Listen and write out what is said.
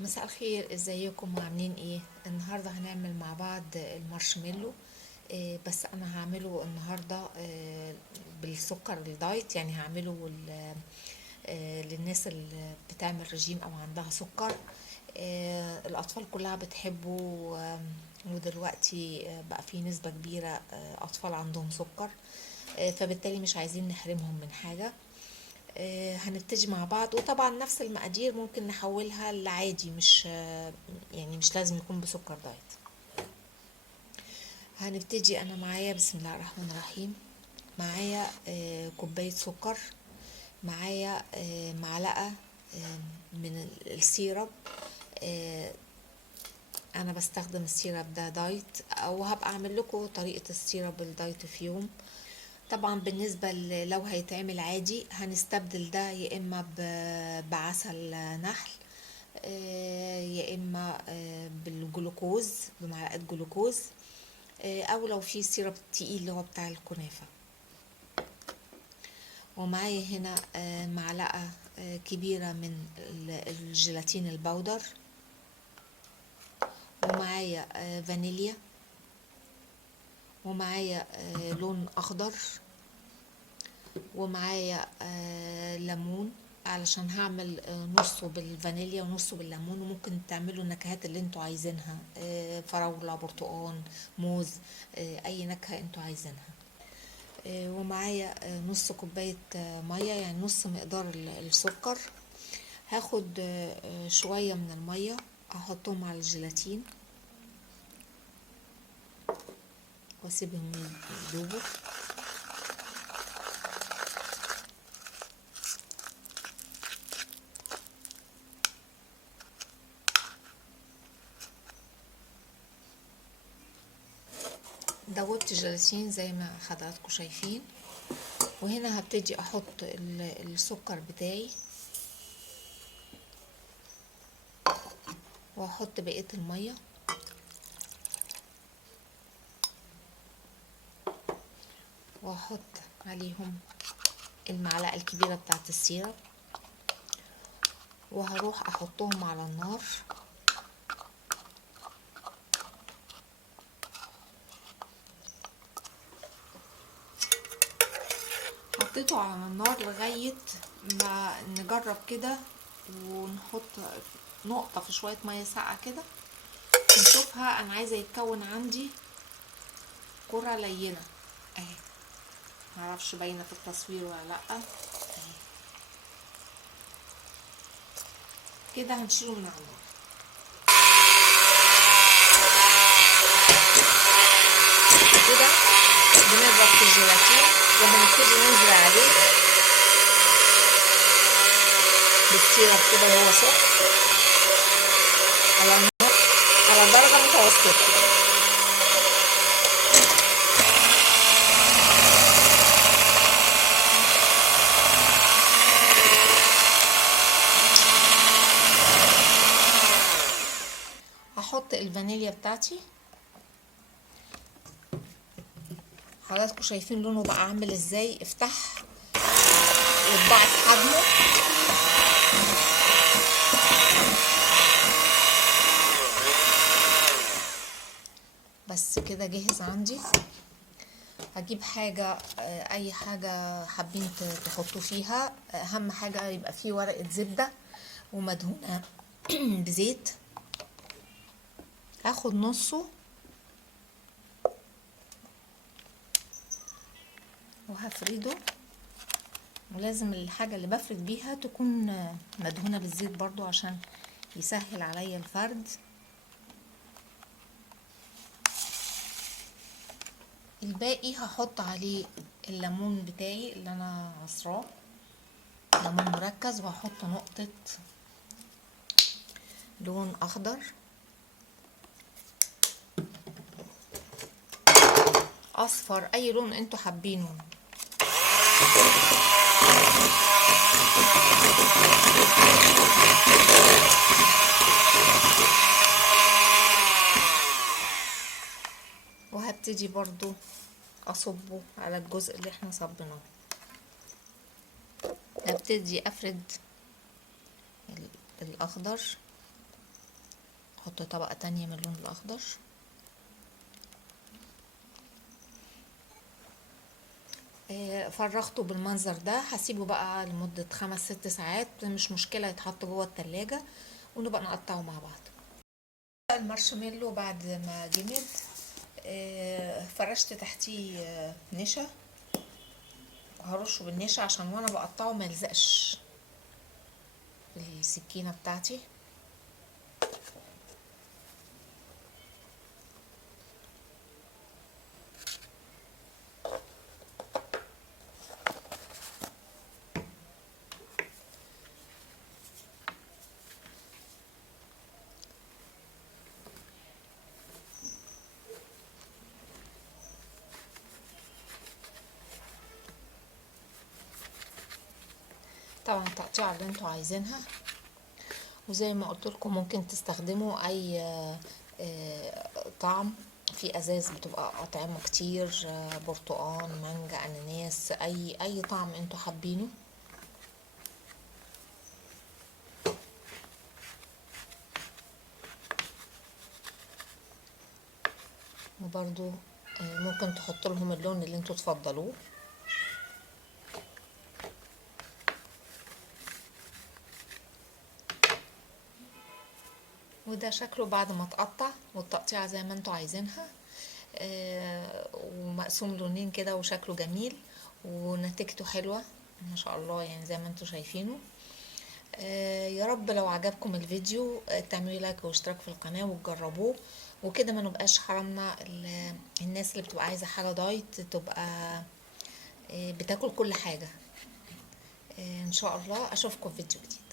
مساء الخير، ازيكم وعاملين ايه؟ النهارده هنعمل مع بعض المارشميلو. بس انا هعمله النهارده بالسكر الدايت، يعني هعمله للناس اللي بتعمل رجيم او عندها سكر. الاطفال كلها بتحبه. ودلوقتي بقى في نسبة كبيرة اطفال عندهم سكر. فبالتالي مش عايزين نحرمهم من حاجة. هنبتدي مع بعض، وطبعا نفس المقادير ممكن نحولها لعادي، مش يعني مش لازم يكون بسكر دايت. هنبتدي. انا معايا بسم الله الرحمن الرحيم. معايا كوباية سكر. معايا معلقة من السيرب. آه، انا بستخدم السيرب ده دايت، او هبقى اعمل لكم طريقة السيرب الدايت في يوم. طبعا بالنسبة لو هيتعمل عادي هنستبدل ده يا اما بعسل نحل، يا اما بالجلوكوز، بمعلقة جلوكوز، او لو في سيرب تقيل اللي هو بتاع الكنافة. ومعايا هنا معلقة كبيرة من الجيلاتين البودر. ومعايا فانيليا. ومعايا لون اخضر. ومعايا ليمون، علشان هعمل نصه بالفانيليا ونصه بالليمون. وممكن تعملوا النكهات اللي انتوا عايزينها، فراولة، برتقان، موز، اي نكهة انتوا عايزينها. ومعايا نص كوباية مية، يعني نص مقدار السكر. هاخد شوية من المية احطهم على الجيلاتين واسيبهم يدوبوا. دوبت الجيلاتين زي ما حضراتكم شايفين. وهنا هبتدي احط السكر بتاعي، واحط بقية المية، واحط عليهم المعلقة الكبيرة بتاعت السيرب، وهروح احطهم على النار. حطيته على النار لغاية ما نجرب كده، ونحط نقطة في شوية مية ساقعة كده نشوفها. انا عايزة يتكون عندي كرة لينة اهي، معرفش باينة في التصوير ولا لأ. اهي كده هنشيله من على النار. كده بنضرب في الجيلاتين وهنبتدي ننزل عليه بالسيرب كده وهو سخن على النار، على درجة متوسطة. هحط الفانيليا بتاعتي. حضراتكم شايفين لونه بقى عامل ازاي؟ افتح واتضاعف حجمه. بس كده جاهز عندي. هجيب حاجة، اي حاجة حابين تحطوا فيها. اهم حاجة يبقى فيه ورقة زبدة ومدهونة بزيت. هاخد نصه وهفرده، ولازم الحاجة اللي بفرد بيها تكون مدهونة بالزيت برضو عشان يسهل عليا الفرد. الباقي هحط عليه الليمون بتاعي اللي انا عصراه، ليمون مركز، وهحط نقطة لون اخضر، اصفر، اي لون انتوا حابينه. وهبتدي برضو اصبه على الجزء اللي احنا صبناه. هبتدي افرد الاخضر احط طبقة تانية من اللون الاخضر. فرغته بالمنظر ده، هسيبه بقى لمدة 5 6 ساعات، مش مشكلة يتحط جوه التلاجة ونبقى نقطعه مع بعض. المارشميلو بعد ما جمد فرشت تحتيه نشا، وهرشه بالنشا عشان وانا بقطعه ما يلزقش في السكينة بتاعتي. طبعا التقطيعة اللي انتوا عايزينها، وزي ما قلت لكم ممكن تستخدموا اي طعم في ازاز، بتبقى اطعمه كتير، برتقان، مانجا، اناناس، اي طعم انتوا حابينه. وبرضو ممكن تحطوا لهم اللون اللي انتوا تفضلوه. وده شكله بعد ما اتقطع، والتقطيعة زي ما انتوا عايزينها، ومقسوم لونين كده وشكله جميل ونتيجته حلوة ما شاء الله، يعني زي ما انتوا شايفينه. يا رب لو عجبكم الفيديو تعملوا لايك واشتراك في القناة وتجربوه، وكده ما نبقاش حرمنا الناس اللي بتبقى عايزة حاجة دايت تبقى بتاكل كل حاجة. ان شاء الله اشوفكم في فيديو جديد.